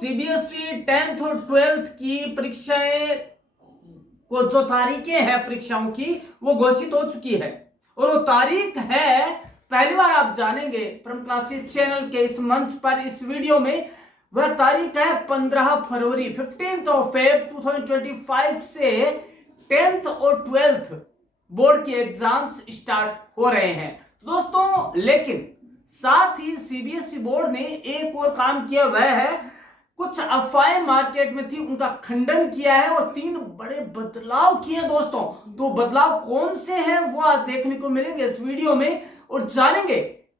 CBSE 10th और 12th की परीक्षाएं को जो तारीखें हैं परीक्षाओं की वो घोषित हो चुकी है और वो तारीख है, पहली बार आप जानेंगे परम क्लासेस चैनल के इस मंच पर इस वीडियो में। वह तारीख है 15 फरवरी 15th ऑफ Feb 2025 से 10th और 12th बोर्ड के एग्जाम्स स्टार्ट हो रहे हैं दोस्तों। लेकिन साथ ही सीबीएसई बोर्ड ने एक और काम किया, वह है कुछ अफवाहें मार्केट में थी उनका खंडन किया है और 3 बड़े बदलाव किए हैं दोस्तों। तो बदलाव कौन से हैं वो आज देखने को मिलेंगे इस वीडियो में और जानेंगे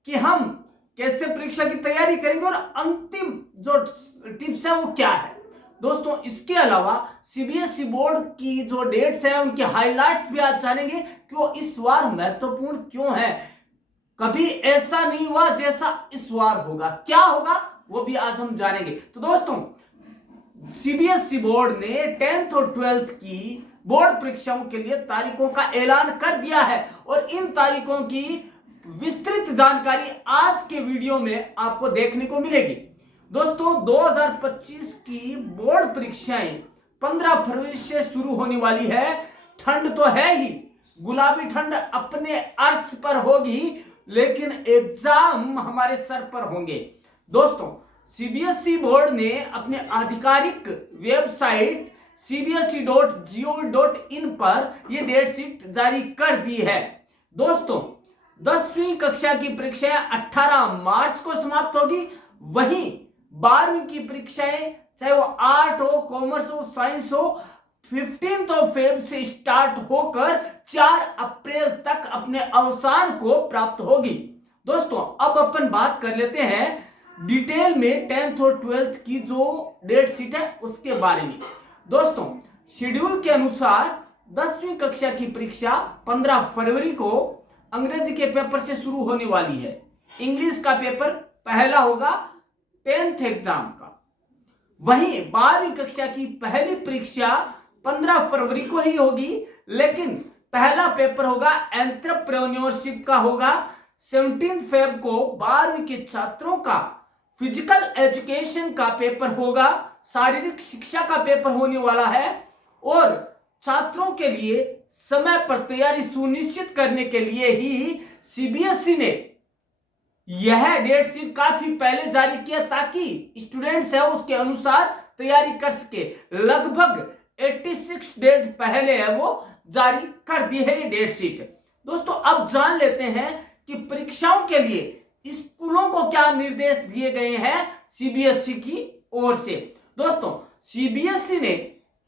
कि हम कैसे परीक्षा की तैयारी करेंगे और अंतिम जो टिप्स है वो क्या है दोस्तों। इसके अलावा सीबीएसई बोर्ड की जो डेट्स हैं उनके हाइलाइट्स भी आज जानेंगे कि वो इस बार महत्वपूर्ण क्यों है। कभी ऐसा नहीं हुआ जैसा इस बार होगा, क्या होगा वो भी आज हम जानेंगे। तो दोस्तों सीबीएसई बोर्ड ने 10th और 12th की बोर्ड परीक्षाओं के लिए तारीखों का ऐलान कर दिया है और इन तारीखों की विस्तृत जानकारी आज के वीडियो में आपको देखने को मिलेगी दोस्तों। 2025 की बोर्ड परीक्षाएं 15 फरवरी से शुरू होने वाली है। ठंड तो है ही, गुलाबी ठंड अपने अर्श पर होगी, लेकिन एग्जाम हमारे सर पर होंगे दोस्तों। सीबीएसई बोर्ड ने अपने आधिकारिक वेबसाइट cbse.gov.in पर यह डेट शीट जारी कर दी है दोस्तों। 10वीं कक्षा की परीक्षाएं 18 मार्च को समाप्त होगी, वहीं 12वीं की परीक्षाएं चाहे वो आर्ट हो, कॉमर्स हो, साइंस हो 15th ऑफ फेब से स्टार्ट होकर 4 अप्रैल तक अपने अवसान को प्राप्त होगी दोस्तों। अब अपन बात कर लेते हैं डिटेल में 10th और 12th की जो डेट शीट है उसके बारे में दोस्तों। शेड्यूल के अनुसार 10वीं कक्षा की परीक्षा 15 फरवरी को अंग्रेजी के पेपर से शुरू होने वाली है। इंग्लिश का पेपर पहला होगा 10th एग्जाम का। वहीं 12वीं कक्षा की पहली परीक्षा 15 फरवरी को ही होगी, लेकिन पहला पेपर होगा एंटरप्रेन्योरशिप का होगा 17 फेब को। 12वीं के छात्रों का फिजिकल एजुकेशन का पेपर होगा, शारीरिक शिक्षा का पेपर होने वाला है और छात्रों के लिए समय पर तैयारी सुनिश्चित करने के लिए ही सीबीएसई ने यह डेट शीट काफी पहले जारी किया ताकि स्टूडेंट्स है उसके अनुसार तैयारी कर सके। लगभग 86 डेज पहले है वो जारी कर दी है ये डेट शीट दोस्तों। अब जान लेते हैं कि परीक्षाओं के लिए स्कूलों को क्या निर्देश दिए गए हैं सीबीएसई की ओर से दोस्तों। सीबीएसई ने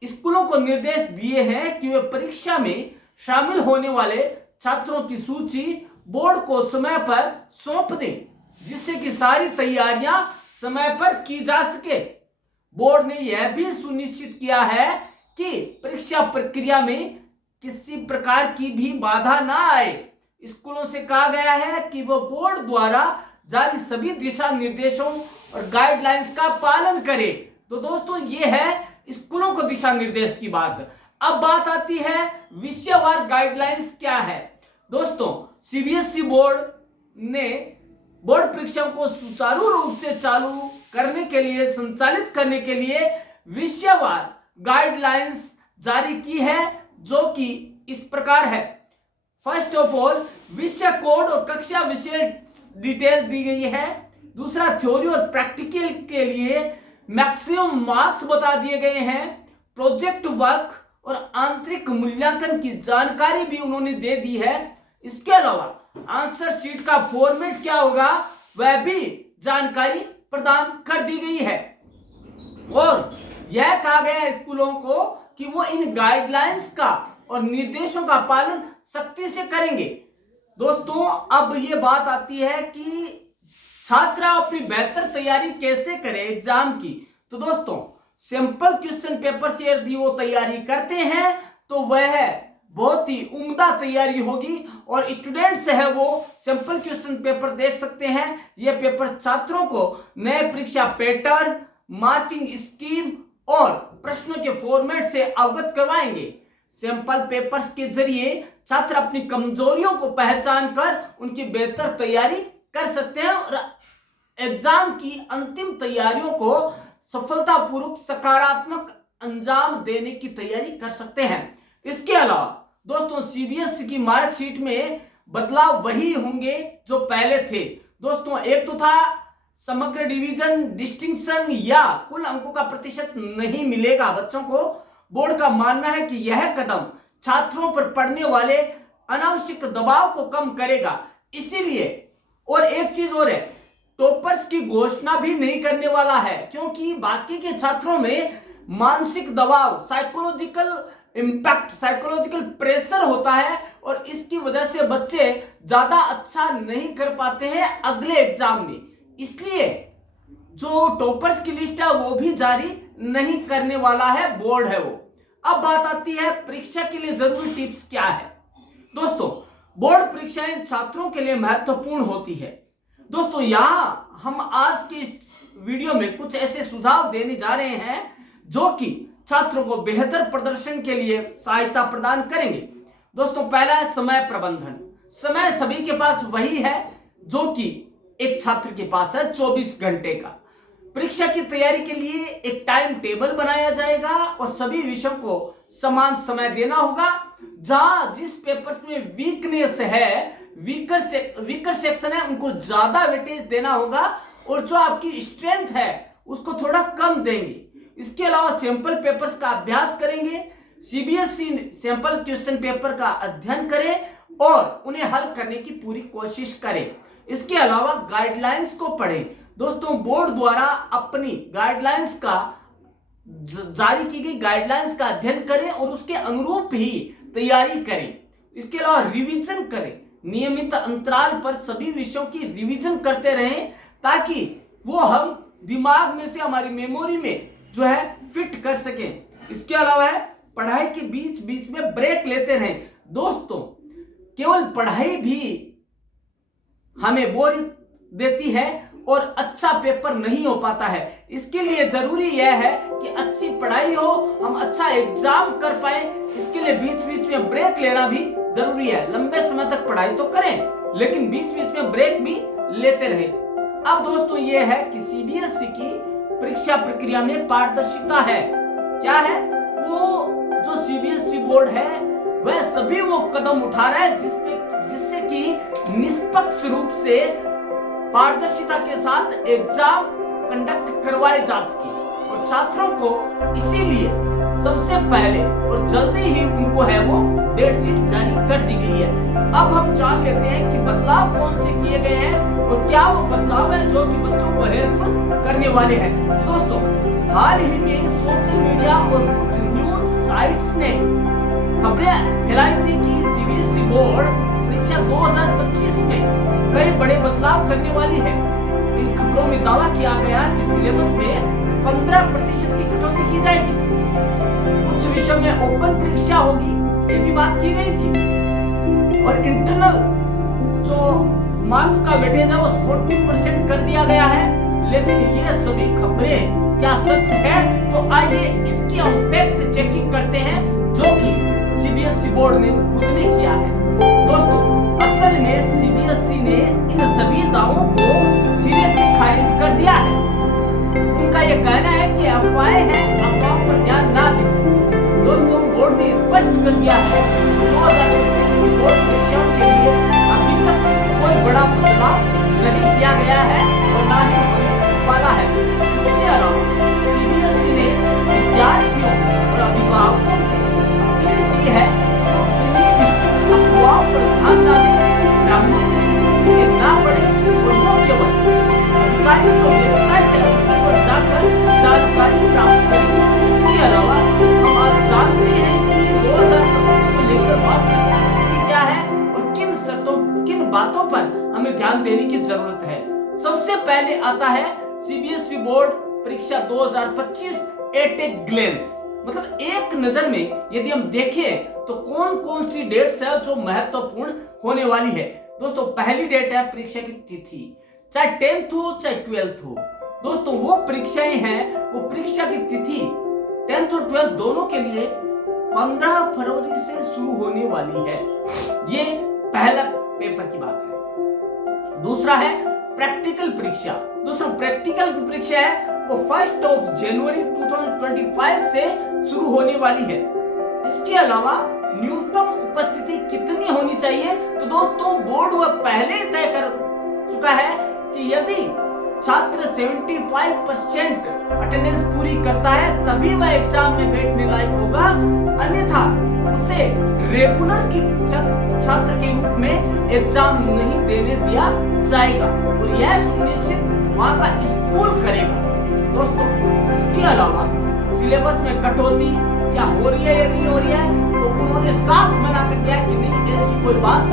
स्कूलों को निर्देश दिए हैं कि वे परीक्षा में शामिल होने वाले छात्रों की सूची बोर्ड को समय पर सौंप दें, जिससे कि सारी तैयारियां समय पर की जा सके। बोर्ड ने यह भी सुनिश्चित किया है कि परीक्षा प्रक्रिया में किसी प्रकार की भी बाधा ना आए। स्कूलों से कहा गया है कि वो बोर्ड द्वारा जारी सभी दिशा निर्देशों और गाइडलाइंस का पालन करें। तो दोस्तों ये है स्कूलों को दिशा निर्देश की बात। अब बात आती है विषयवार गाइडलाइंस क्या है दोस्तों। सीबीएसई बोर्ड ने बोर्ड परीक्षाओं को सुचारू रूप से चालू करने के लिए, संचालित करने के लिए विषयवार गाइडलाइंस जारी की है, जो कि इस प्रकार है। फर्स्ट ऑफ ऑल विषय कोड और कक्षा विषय डिटेल दी गई है। दूसरा थ्योरी और प्रैक्टिकल के लिए मैक्सिमम मार्क्स बता दिए गए हैं। प्रोजेक्ट वर्क और आंतरिक मूल्यांकन की जानकारी भी उन्होंने दे दी है। इसके अलावा आंसर शीट का फॉर्मेट क्या होगा वह भी जानकारी प्रदान कर दी गई है और यह कहा गया है स्कूलों को कि वो इन गाइडलाइंस का और निर्देशों का पालन सख्ती से करेंगे दोस्तों। अब ये बात आती है कि छात्र अपनी बेहतर तैयारी कैसे करें एग्जाम की। तो दोस्तों सिंपल क्वेश्चन पेपर से यदि वो तैयारी करते हैं तो वह बहुत ही उम्दा तैयारी होगी और स्टूडेंट्स है वो सिंपल क्वेश्चन पेपर देख सकते हैं। ये पेपर छात्रों को नए परीक्षा पैटर्न, मार्किंग स्कीम और प्रश्नों के फॉर्मेट से अवगत करवाएंगे। सिंपल पेपर्स के जरिए छात्र अपनी कमजोरियों को पहचान कर उनकी बेहतर तैयारी कर सकते हैं और एग्जाम की अंतिम तैयारियों को सफलतापूर्वक सकारात्मक अंजाम देने की तैयारी कर सकते हैं। इसके अलावा दोस्तों सीबीएसई की मार्कशीट में बदलाव वही होंगे जो पहले थे। दोस्तों एक तो था समग्र डिवीजन, डिस्टिंक्शन या कुल अंकों का प्रतिशत नहीं मिलेगा बच्चों को। बोर्ड का मानना है कि यह कदम छात्रों पर पड़ने वाले अनावश्यक दबाव को कम करेगा। इसीलिए और एक चीज और है, टॉपर्स की घोषणा भी नहीं करने वाला है, क्योंकि बाकी के छात्रों में मानसिक दबाव, साइकोलॉजिकल इंपैक्ट, साइकोलॉजिकल प्रेशर होता है और इसकी वजह से बच्चे ज्यादा अच्छा नहीं कर पाते हैं अगले एग्जाम में। इसलिए जो टॉपर्स की लिस्ट है वो भी जारी नहीं करने वाला है बोर्ड है वो। अब बात आती है परीक्षा के लिए जरूरी टिप्स क्या है। दोस्तों बोर्ड परीक्षाएं छात्रों के लिए महत्वपूर्ण होती है। दोस्तों यहां हम आज की इस वीडियो में कुछ ऐसे सुझाव देने जा रहे हैं जो कि छात्रों को बेहतर प्रदर्शन के लिए सहायता प्रदान करेंगे। दोस्तों पहला है समय प्रबंधन। समय सभी के पास वही है जो कि एक छात्र के पास है, 24 घंटे का। परीक्षा की तैयारी के लिए एक टाइम टेबल बनाया जाएगा और सभी विषयों को समान समय देना होगा। जहां जिस पेपर्स में वीकनेस है, वीकर सेक्शन है, उनको ज्यादा वेटेज देना होगा और जो आपकी स्ट्रेंथ है उसको थोड़ा कम देंगे। इसके अलावा सैंपल पेपर्स का अभ्यास करेंगे, सीबीएसई सैंपल क्वेश्चन पेपर का अध्ययन करें और उन्हें हल करने की पूरी कोशिश करें। इसके अलावा गाइडलाइंस को पढ़ें। दोस्तों बोर्ड द्वारा अपनी गाइडलाइंस का जारी की गई गाइडलाइंस का अध्ययन करें और उसके अनुरूप ही तैयारी करें। इसके अलावा रिवीजन करें, नियमित अंतराल पर सभी विषयों की रिवीजन करते रहें ताकि वो हम दिमाग में से, हमारी मेमोरी में जो है फिट कर सकें। इसके अलावा है पढ़ाई के बीच बीच में ब्रेक लेते रहें। दोस्तों केवल पढ़ाई भी हमें बोर देती है और अच्छा पेपर नहीं हो पाता है। इसके लिए जरूरी यह है कि अच्छी पढ़ाई हो, हम अच्छा एग्जाम कर पाए। इसके लिए बीच बीच में ब्रेक लेना भी जरूरी है। लंबे समय तक पढ़ाई तो करें लेकिन बीच बीच में ब्रेक भी लेते रहें। अब दोस्तों ये है कि सीबीएसई की परीक्षा प्रक्रिया में पारदर्शिता है। क्या है वो, जो सीबीएसई बोर्ड है वह सभी वो कदम उठा रहा है जिससे कि निष्पक्ष रूप से पारदर्शिता के साथ एग्जाम कंडक्ट करवाए जा सके और छात्रों को इसीलिए सबसे पहले और जल्दी ही उनको है वो डेट शीट जारी कर दी गई है। अब हम जान लेते हैं कि बदलाव कौन से किए गए हैं और क्या वो बदलाव है जो कि बच्चों को हेल्प करने वाले हैं। तो दोस्तों हाल ही में सोशल मीडिया और कुछ न्यूज साइट्स ने खबरें फैलाई थी कि सीबीएसई बोर्ड परीक्षा 2025 में कई बड़े बदलाव करने वाली है। इन खबरों में दावा किया गया कि सिलेबस में 15% की कटौती की जाएगी, कुछ विषयों में ओपन परीक्षा होगी, ये भी बात की गई थी, और इंटरनल जो मार्क्स का वेटेज है वो 40% कर दिया गया है। लेकिन ये सभी खबरें क्या सच है? तो आइए इसकी हम फैक्ट चेकिंग करते हैं जो कि सीबीएसई बोर्ड ने खुद ने किया है। दोस्तों असल में सीबीएसई ने इन सभी दावों को सिरे से खारिज कर दिया है। उनका यह कहना है कि अफवाहें हैं, अफवाहों पर ध्यान ना दें। दोस्तों बोर्ड ने स्पष्ट कर दिया है 2025 बोर्ड परीक्षाओं के लिए अभी तक कोई बड़ा बदलाव नहीं किया गया है और ना ही होने वाला है। इसके अलावा सीबीएसई ने विद्यार्थियों और अभिभावकों से अपील की है अफवाहों पर ध्यान ना दें, ना पड़े और वो केवल अधिकारियों को वेबसाइट है उस पर जाकर जानकारी प्राप्त करें। इसके अलावा हम आज जानते हैं कि 2025 को लेकर वास्तविक स्थिति क्या है और किन शर्तों, किन बातों पर हमें ध्यान देने की जरूरत है। सबसे पहले आता है सीबीएसई बोर्ड परीक्षा 2025 एट ए ग्लेंस, मतलब एक नजर में यदि हम देखें तो कौन कौन सी डेट्स है जो महत्वपूर्ण होने वाली है। दोस्तों पहली डेट है परीक्षा की तिथि, चाहे 10th हो चाहे 12th हो। दोस्तों वो परीक्षाएं हैं, वो परीक्षा की तिथि 10th और 12th दोनों के लिए 15 फरवरी से शुरू होने वाली है। ये पहला पेपर की बात है। दूसरा है प्रैक्टिकल परीक्षा। दोस्तों प्रैक्टिकल परीक्षा है वो 1 जनवरी 2025 से शुरू होने वाली है। इसके अलावा न्यूनतम उपस्थिति कितनी होनी चाहिए, तो दोस्तों बोर्ड वह पहले तय कर चुका है कि यदि छात्र 75% अटेंडेंस पूरी करता है तभी वह एग्जाम में बैठने लायक होगा, अन्यथा उसे रेगुलर की छात्र के रूप में एग्जाम नहीं देने दिया जाएगा और यह सुनिश्चित वहां का स्कूल करेगा। दोस्तों इसके अलावा सिलेबस में कटौती क्या हो रही है या नहीं हो रही है, तो उन्होंने साफ मना कर दिया कि नहीं, ऐसी कोई बात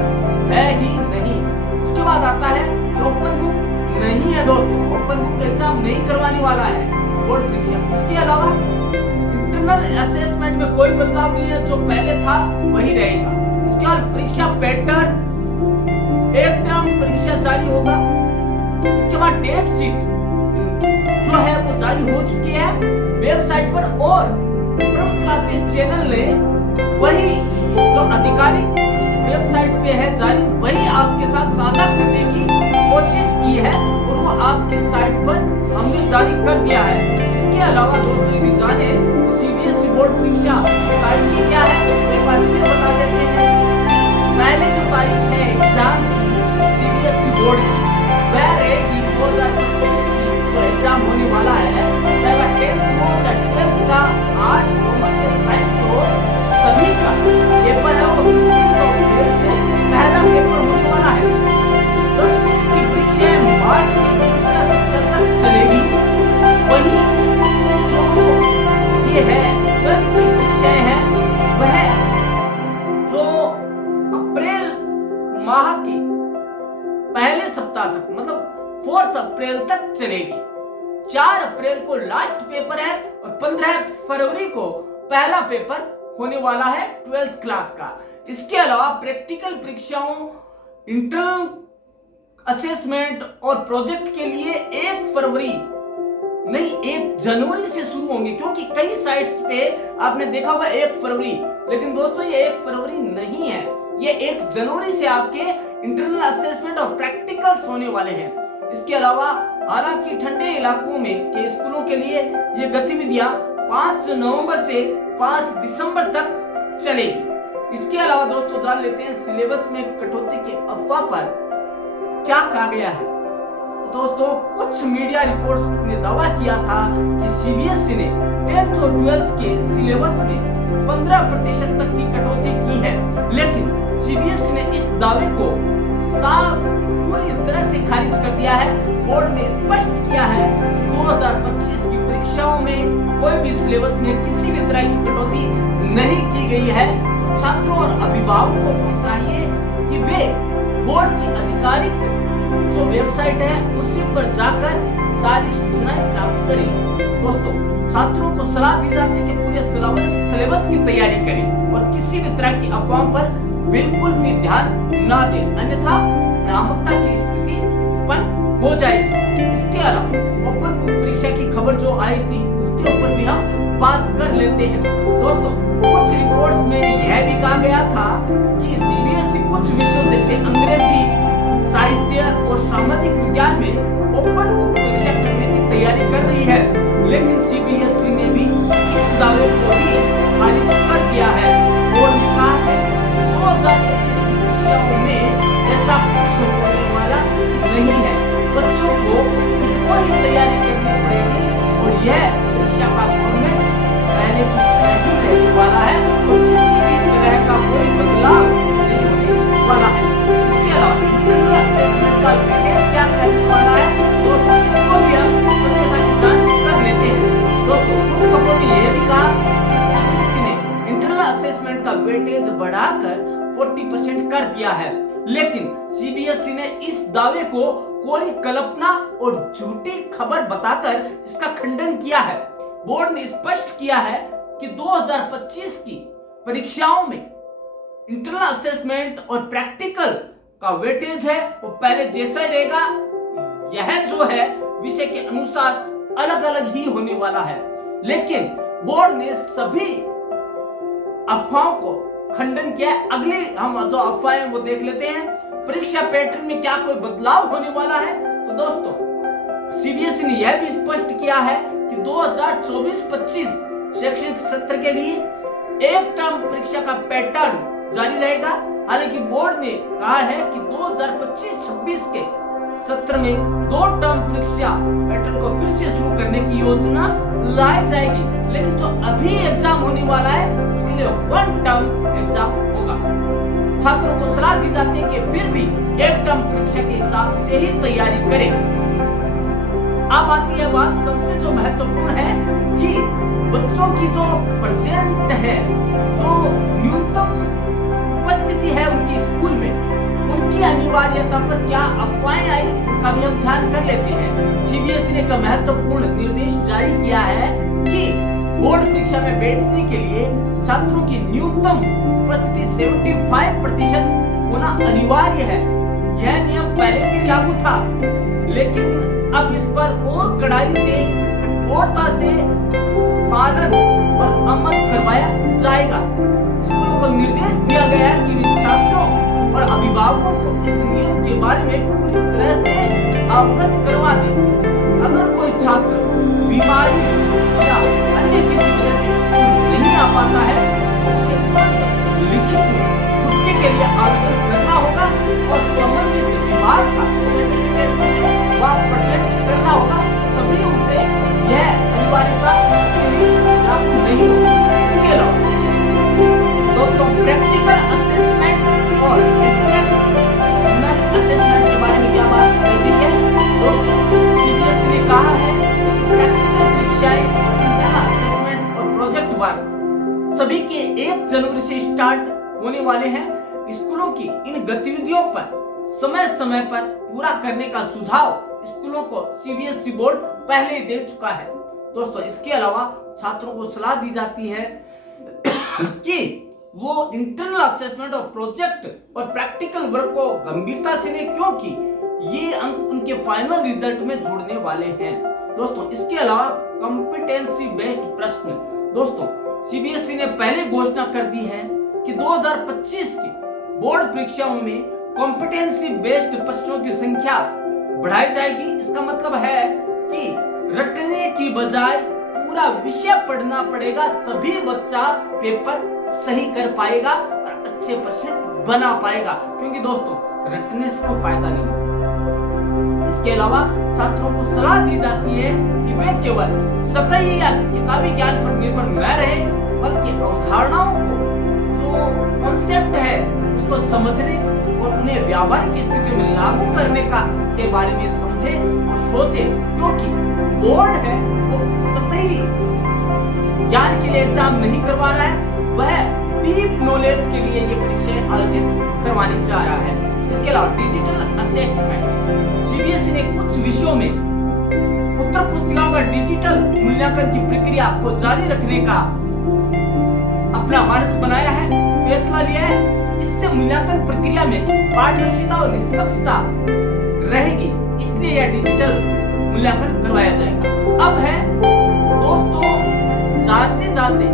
है ही नहीं। उसके बाद आता है ओपन बुक नहीं है दोस्तों, ओपन बुक एग्जाम नहीं करवाने वाला है बोर्ड परीक्षा। उसके अलावा इंटरनल असेसमेंट में कोई बदलाव नहीं है, जो पहले था वही रहेगा। इसके बाद परीक्षा पैटर्न, एक टर्म परीक्षा जारी होगा। इसके बाद डेट शीट जो है वो जारी हो चुकी है वेबसाइट पर और प्रमुख क्लासेस चैनल ने वही जो आधिकारिक वेबसाइट पे है जारी, वही आपके साथ साझा करने की कोशिश की है और वो आपके साइट पर हमने जारी कर दिया है। इसके अलावा दोस्तों यदि जाने तो सीबीएसई बोर्ड परीक्षा तारीख की क्या है, एक बार फिर बता देते हैं। पहले जो तारीख है एग्जाम की सीबीएसई बोर्ड की वह रहेगी 2025 की, जो एग्जाम होने वाला है, चाहे 10th हो चाहे 12th का, आर्ट कॉमर्स या साइंस हो, सभी का पेपर है वो 15 अप्रैल से पहला पेपर होने वाला है। 10वीं की परीक्षा मार्च के दूसरा सप्ताह तक चलेगी। वही जो ये है 10th की परीक्षाएं हैं वह जो अप्रैल माह के पहले सप्ताह तक मतलब 4 अप्रैल तक चलेगी। 4 अप्रैल को लास्ट पेपर है और 15 फरवरी को पहला पेपर होने वाला है 12th क्लास का। इसके अलावा प्रैक्टिकल परीक्षाओं, इंटरनल असेसमेंट और प्रोजेक्ट के लिए 1 फरवरी नहीं 1 जनवरी से शुरू होंगे, क्योंकि कई साइट्स पे आपने देखा होगा 1 फरवरी, लेकिन दोस्तों ये 1 फरवरी नहीं है, ये 1 जनवरी से आपके इंटरनल असेसमेंट और प्रैक्टिकल्स होने वाले हैं। इसके अलावा हालांकि ठंडे इलाकों में के स्कूलों के लिए ये गतिविधियां 5 नवंबर से 5 दिसंबर तक चलेगी। इसके अलावा दोस्तों जान लेते हैं सिलेबस में कटौती के अफवाह पर क्या कहा गया है। तो दोस्तों कुछ मीडिया रिपोर्ट्स ने दावा किया था कि सीबीएसई ने 10th और 12th के सिलेबस में 15% तक की कटौती की है, लेकिन सीबीएसई ने इस दावे को साफ पूरी तरह से खारिज कर दिया है। बोर्ड ने स्पष्ट किया है कि 2025 की परीक्षाओं में कोई भी सिलेबस में किसी भी तरह की कटौती नहीं की गई है। छात्रों और अभिभावकों को चाहिए कि वे बोर्ड की आधिकारिक जो वेबसाइट है उसी पर जाकर सारी सूचनाएं प्राप्त करें। दोस्तों छात्रों को सलाह दी जाती है कि पूरे सिलेबस की तैयारी करें और किसी भी तरह की अफवाहों पर बिल्कुल भी ध्यान न दें, अन्यथा भ्रामकता की स्थिति उत्पन्न हो जाएगी। इसके अलावा ओपन बुक परीक्षा की खबर जो आई थी उसके ऊपर भी हम बात कर लेते हैं। दोस्तों कुछ रिपोर्ट्स में यह भी कहा गया था कि सीबीएसई कुछ विषयों जैसे अंग्रेजी, साहित्य और सामाजिक विज्ञान में ओपन बुक परीक्षा करने की तैयारी कर रही है, लेकिन सीबीएसई ने भी इस दावे को भी खारिज कर दिया है। बोर्ड ने कहा है 2025 की परीक्षाओं में ऐसा कुछ होने वाला नहीं है, बच्चों को खुद ही तैयारी करनी पड़ेगी और यह परीक्षा का फॉर्मेट पहले की तरह ही रहने वाला है और किसी भी तरह का कोई बदलाव नहीं होने वाला है। इसके अलावा इंटरनल असेसमेंट का वेटेज क्या करने वाला है, दोस्तों इसको भी हम सत्यता की जांच कर लेते हैं। दोस्तों कुछ खबरों ने यह भी कहा कि सीबीएसई ने इंटरनल असेसमेंट का वेटेज बढ़ाकर 40% कर दिया है, लेकिन सीबीएसई ने इस दावे को कोरी कल्पना और झूठी खबर बताकर इसका खंडन किया है। बोर्ड ने स्पष्ट किया है कि 2025 की परीक्षाओं में इंटरनल असेसमेंट और प्रैक्टिकल का वेटेज है वो पहले जैसा ही रहेगा। यह जो है विषय के अनुसार अलग अलग ही होने वाला है, लेकिन बोर्ड ने सभी अफवाहों को खंडन किया है। अगली हम जो अफवाहें वो देख लेते हैं। परीक्षा पैटर्न में क्या कोई बदलाव होने वाला है, तो दोस्तों सीबीएसई ने यह भी स्पष्ट किया है कि 2024-25 शैक्षणिक सत्र के लिए एक टर्म परीक्षा का पैटर्न जारी रहेगा। हालांकि बोर्ड ने कहा है कि 2025-26 के सत्र में 2 टर्म परीक्षा पैटर्न को फिर से शुरू करने की योजना लाई जाएगी, लेकिन जो अभी एग्जाम होने वाला है उसके लिए 1 टर्म एग्जाम होगा। छात्रों को सलाह दी जाती है कि फिर भी एक टर्म परीक्षा के हिसाब से ही तैयारी करें। अब आती है बात सबसे जो महत्वपूर्ण है कि बच्चों की जो प्रेजेंट है, जो न्यूनतम उपस्थिति है उनकी स्कूल में, उनकी अनिवार्यता पर क्या अफवाहें आई उनका भी हम ध्यान कर लेते हैं। सीबीएसई ने एक महत्वपूर्ण निर्देश जारी किया है कि बोर्ड परीक्षा में बैठने के लिए छात्रों की न्यूनतम उपस्थिति 75% होना अनिवार्य है। यह नियम पहले से लागू था, लेकिन अब इस पर और कड़ाई से, कठोरता से पालन और अमल करवाया जाएगा। स्कूलों को निर्देश दिया गया है कि वे छात्रों और अभिभावकों को इस नियम के बारे में पूरी तरह से अवगत करवा दें। अगर कोई छात्र बीमारी या अन्य किसी वजह से नहीं आ पाता है तो उसे लिखित छुट्टी के लिए आवेदन करना होगा और संबंधित विभाग का प्रेजेंट करना होगा, तभी उसे यह अनिवार्यता लागू नहीं होगी। इसके अलावा दोस्तों प्रैक्टिकल असेसमेंट और इंटरनल असेसमेंट के बारे में क्या बात करती है। दोस्तों सीबीएसई ने कहा है प्रैक्टिकल परीक्षाएं, इंटरनल असेसमेंट और प्रोजेक्ट वर्क सभी के 1 जनवरी से स्टार्ट होने वाले हैं। स्कूलों की इन गतिविधियों पर समय समय पर पूरा करने का सुझाव स्कूलों को सीबीएसई बोर्ड पहले ही दे चुका है। दोस्तों इसके अलावा छात्रों को सलाह दी जाती है कि वो इंटरनल असेसमेंट और प्रोजेक्ट और प्रैक्टिकल वर्क को गंभीरता से लें, क्योंकि ये अंक उनके फाइनल रिजल्ट में जुड़ने वाले हैं। दोस्तों इसके अलावा कॉम्पिटेंसी बेस्ड प्रश्न, दोस्तों सीबीएसई ने पहले घोषणा कर दी है कि 2025 की बोर्ड परीक्षाओं में कॉम्पिटेंसी बेस्ड प्रश्नों की संख्या बढ़ाई जाएगी। इसका मतलब है कि रटने की बजाय पूरा विषय पढ़ना पड़ेगा, तभी बच्चा पेपर सही कर पाएगा और अच्छे प्रश्न बना पाएगा, क्योंकि दोस्तों रटने से कोई फायदा नहीं होगा। इसके अलावा छात्रों को सलाह दी जाती है कि वे केवल सतही या किताबी ज्ञान पर निर्भर न रहे, बल्कि अवधारणाओं को, जो कॉन्सेप्ट है उसको समझने और उन्हें व्यावहारिक स्थिति में लागू करने का के बारे में समझे और सोचे, क्योंकि बोर्ड है वो सतही ज्ञान के लिए एग्जाम नहीं करवा रहा है, वह डीप नॉलेज के लिए ये परीक्षाएं आयोजित करवानी चाह रहा है। इसके अलावा डिजिटल असेसमेंट, सीबीएसई ने कुछ विषयों में उत्तर पुस्तिकाओं का डिजिटल मूल्यांकन की प्रक्रिया को जारी रखने का अपना मानस बनाया है, फैसला लिया है। इससे मूल्यांकन प्रक्रिया में पारदर्शिता और निष्पक्षता रहेगी, इसलिए यह डिजिटल मूल्यांकन करवाया जाएगा। अब है दोस्तों, जाते जाते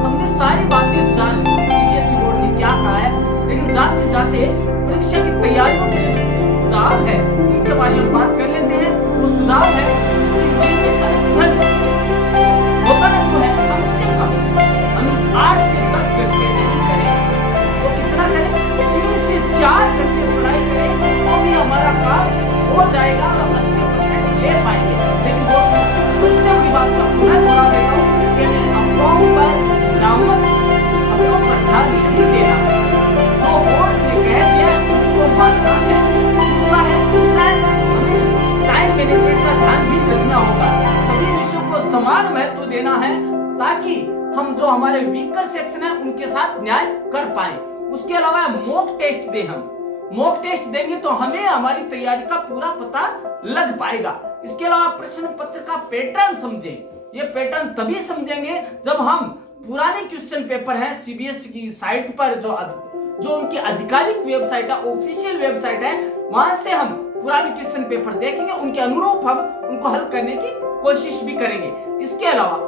हमने सारी बातें जान ली, सीबीएसई बोर्ड ने क्या कहा है, लेकिन जाते जाते परीक्षा की तैयारियों के लिए जो सुझाव है उनके बारे में बात कर लेते हैं। वो सुझाव है जो है कम से कम हम 8 से 10 घंटे नहीं करें तो कितना करें, 3 से 4 घंटे पढ़ाई करें तो भी हमारा काम हो जाएगा और हम अच्छे परसेंट ले पाएंगे। लेकिन दोस्तों सबसे बड़ी बात मैं दोहरा देता हूँ कि अफवाहों पर, भ्रामक खबरों पर ध्यान नहीं देना है। जो बोर्ड ने कह दिया उनको मानना है, हमें टाइम मैनेजमेंट का ध्यान भी रखना होगा। सभी विषयों को समान महत्व देना है ताकि हम जो हमारे वीकर सेक्शन है उनके साथ न्याय कर पाए। उसके अलावा मॉक टेस्ट दें, हम मॉक टेस्ट देंगे तो हमें हमारी तैयारी का पूरा पता लग पाएगा। इसके अलावा प्रश्न पत्र का पैटर्न समझें। ये पैटर्न तभी समझेंगे जब हम पुराने क्वेश्चन पेपर है सीबीएसई की साइट पर, जो उनकी आधिकारिक वेबसाइट है, ऑफिशियल वेबसाइट है, वहां से हम पुराने क्वेश्चन पेपर देखेंगे, उनके अनुरूप हम उनको हल करने की कोशिश भी करेंगे। इसके अलावा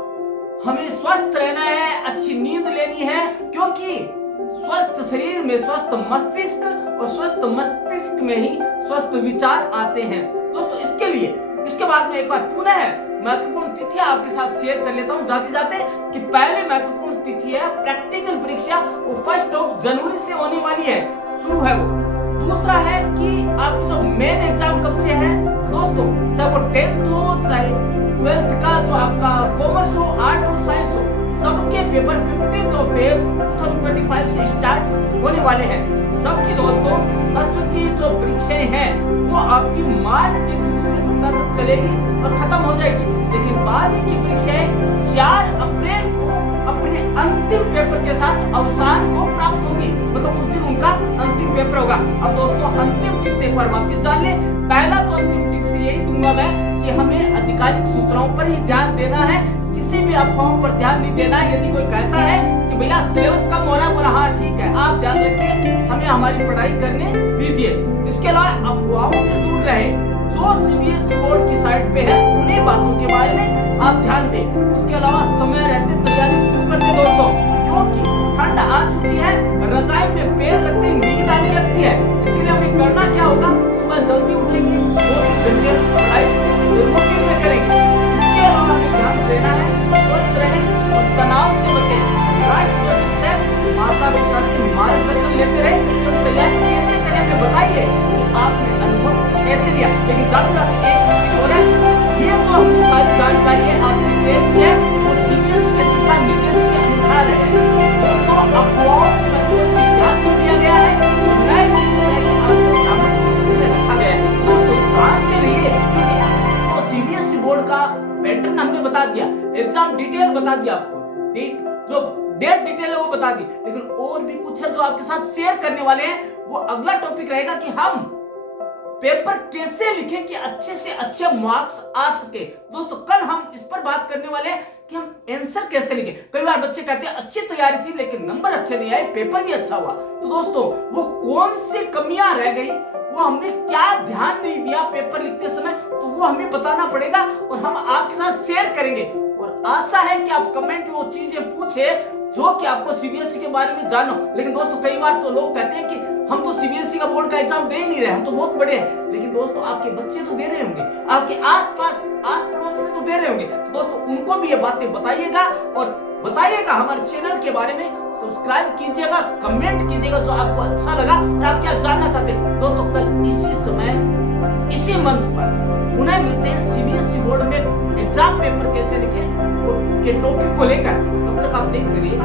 हमें स्वस्थ रहना है, अच्छी नींद लेनी है, क्योंकि स्वस्थ शरीर में स्वस्थ मस्तिष्क और स्वस्थ मस्तिष्क में ही स्वस्थ विचार आते हैं। दोस्तों इसके लिए इसके बाद में एक बार पुनः महत्वपूर्ण तिथियां आपके साथ शेयर कर लेता हूं जाते जाते कि पहले महत्वपूर्ण तिथि है प्रैक्टिकल परीक्षा, वो 1 जनवरी से होने वाली है, शुरू है वो। दूसरा है कि आपकी जो मेन एग्जाम कब से है दोस्तों, चाहे वो 10th हो चाहे 12th का जो आपका कॉमर्स हो, आर्ट हो, साइंस हो, सबके पेपर 15 Feb 2025 से स्टार्ट होने वाले हैं। जबकि दोस्तों 10वीं की जो परीक्षाएं हैं वो आपकी मार्च के दूसरे सप्ताह तक चलेगी और खत्म हो जाएगी, लेकिन 12वीं की परीक्षाएं 4 अप्रैल को अपने अंतिम पेपर के साथ अवसान को प्राप्त होगी, मतलब उस दिन उनका अंतिम पेपर होगा। अब दोस्तों अंतिम टिप्स एक बार वापस जान ले। पहला तो अंतिम टिप्स यही दूंगा मैं कि हमें आधिकारिक सूचनाओं पर ही ध्यान देना है, किसी भी अफवाहों पर ध्यान नहीं देना है। यदि कोई कहता है कि भैया सिलेबस कम हो रहा है, बोला हाँ ठीक है, आप ध्यान रखिए, हमें हमारी पढ़ाई करने दीजिए। इसके अलावा अफवाहों से दूर रहे, जो सीबीएसई बोर्ड की साइट पे है उन्हीं बातों के बारे में आप ध्यान दें। उसके अलावा समय रहते तैयारी शुरू कर दें दोस्तों, क्योंकि ठंड आ चुकी है, रजाई में पैर रखते ही नींद आने लगती है। इसके लिए हमें करना क्या होगा, सुबह जल्दी उठेंगे, 2 घंटे पढ़ाई रूटीन में करेंगे। इसके अलावा हमें ध्यान देना है, स्वस्थ रहें और तनाव से बचें। माता पिता से मार्गदर्शन लेते रहे, तो तैयारी कैसे करें हमें बताइए कि आपने अनुभव कैसे लिया। लेकिन जाते जाते एक चीज हो रहा है, ये जो हमने सारी जानकारी है आपसे शेयर की है वो सीबीएसई के दिशा निर्देश के अनुसार है दोस्तों। अफवाहों पर ध्यान नहीं दिया गया है, नए आपको रखा गया है दोस्तों। जानते रहिए क्योंकि तो सीबीएसई बोर्ड का पैटर्न हमने बता दिया, एग्जाम डिटेल बता दिया आपको, जो डेट डिटेल है वो बता दी, लेकिन और भी कुछ है जो आपके साथ शेयर करने वाले हैं। वो अगला टॉपिक रहेगा कि हम पेपर कैसे लिखें कि अच्छे से अच्छे मार्क्स आ सके। दोस्तों कल हम इस पर बात करने वाले हैं कि हम आंसर कैसे लिखें। कई बार बच्चे कहते हैं अच्छी तैयारी थी लेकिन नंबर अच्छे नहीं आए, पेपर भी अच्छा हुआ। तो दोस्तों वो कौन सी कमियां रह गई, वो हमने क्या ध्यान नहीं दिया पेपर लिखते समय, तो वो हमें बताना पड़ेगा और हम आपके साथ शेयर करेंगे। और आशा है कि आप कमेंट में वो चीजें पूछे जो कि आपको सीबीएसई के बारे में जानो। लेकिन दोस्तों कई बार तो लोग कहते हैं कि हम तो सीबीएसई का बोर्ड का एग्जाम दे ही नहीं रहे, हम तो बहुत बड़े हैं। लेकिन दोस्तों आपके बच्चे तो दे रहे होंगे, आपके आसपास आस पड़ोस में तो दे रहे होंगे। तो दोस्तों उनको भी ये बातें बताइएगा और बताइएगा हमारे चैनल के बारे में, सब्सक्राइब कीजिएगा, कमेंट कीजिएगा जो आपको अच्छा लगा और आप क्या जानना चाहते हैं। दोस्तों कल इसी समय इसी मंच पर पुनः मिलते हैं सीबीएसई बोर्ड में एग्जाम पेपर कैसे लिखे के टॉपिक को लेकर। तब तक आप देखते रहिएगा।